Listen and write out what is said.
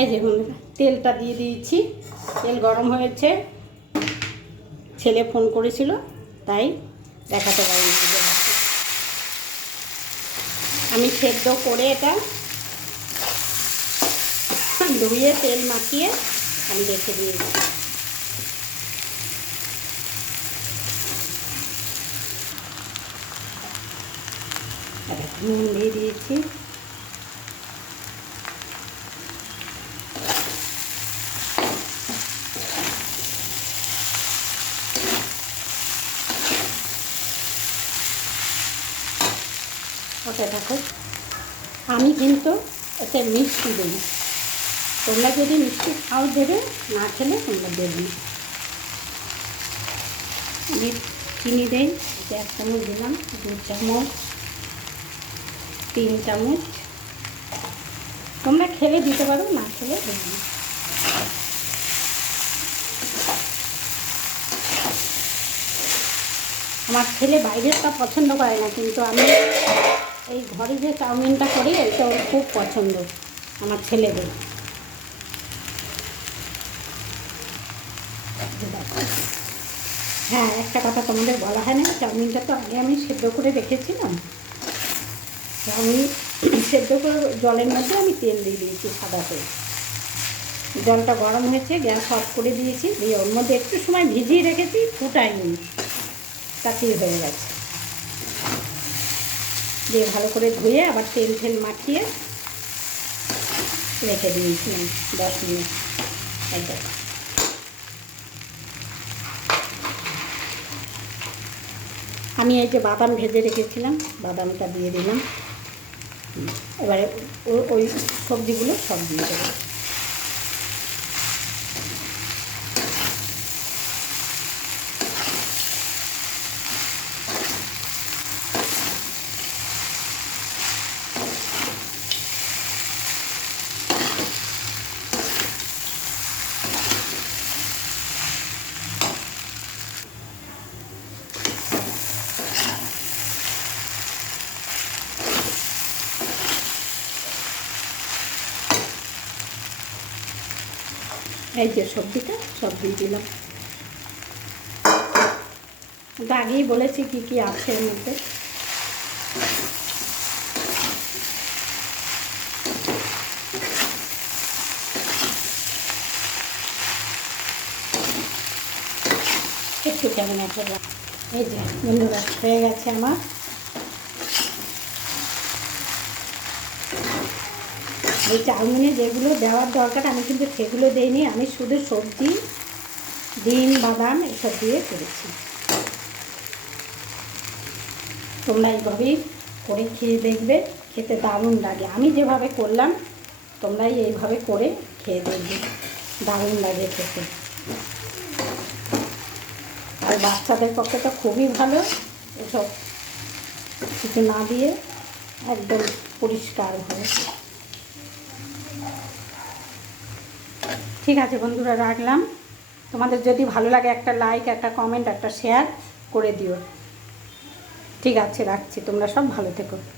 এই যে বন্ধুরা তেলটা দিয়ে দিয়েছি, তেল গরম হয়েছে। ছেলে ফোন করেছিল তাই দেখাতে পারিনি। আমি সেদ্ধ করে এটা ধুয়ে তেল মাখিয়ে আমি রেখে দিয়েছি। নুন দিয়ে দিয়েছি, ওটা দেখো। আমি কিন্তু এতে মিষ্টি দিই, তোমরা যদি মিষ্টি খাও দেবে, না খেলে তোমরা দেবে না। আমি চিনি দিই, 1 চামচ দিলাম, 2 চামচ, 3 চামচ। তোমরা খেলে দিতে পারো, না খেলে দেবে না। আমার ছেলে বাইরেরটা পছন্দ করে না, কিন্তু আমি এই ঘরে যে চাউমিনটা করি এটা ওর খুব পছন্দ আমার ছেলেদের। হ্যাঁ, একটা কথা তোমাদের বলা হয় না, চাউমিনটা তো আগে আমি সেদ্ধ করে রেখেছিলাম। চাউমিন সেদ্ধ করে জলের মধ্যে আমি তেল দিয়ে দিয়েছি সাদা তেল। জলটা গরম হয়েছে, গ্যাস অফ করে দিয়েছি, দিয়ে ওর মধ্যে একটু সময় ভিজিয়ে রেখেছি, ফুটাইনি, তাতেই হয়ে গেছে। দিয়ে ভালো করে ধুয়ে আবার তেল মাখিয়ে রেখে দিয়েছিলাম 10 মিনিট। একদম আমি এই যে বাদাম ভেজে রেখেছিলাম, বাদামটা দিয়ে দিলাম। এবারে ওই সবজিগুলো সব দিয়ে দেবো। এই যে সবজিটা সব দিয়ে দিলাম। আগেই বলেছি কি কি আছে এর মধ্যে। একটু কেমন আছে, এই যে বন্ধুরা হয়ে গেছে আমার। এই চাউমিনে যেগুলো দেওয়ার দরকার আমি কিন্তু সেগুলো দিইনি, আমি শুধু সবজি, ডিম, বাদাম এসব দিয়ে করেছি। তোমরা এইভাবেই করে খেয়ে দেখবে, খেতে দারুণ লাগে। আমি যেভাবে করলাম তোমরাই এইভাবে করে খেয়ে দেখবে, দারুণ লাগে খেতে। আর বাচ্চাদের পক্ষে তো খুবই ভালো, এসব কিছু না দিয়ে একদম পরিষ্কারভাবে। ঠিক আছে বন্ধুরা, রাখলাম। তোমাদের যদি ভালো লাগে একটা লাইক, একটা কমেন্ট, একটা শেয়ার করে দিও। ঠিক আছে, রাখছি। তোমরা সব ভালো থেকো।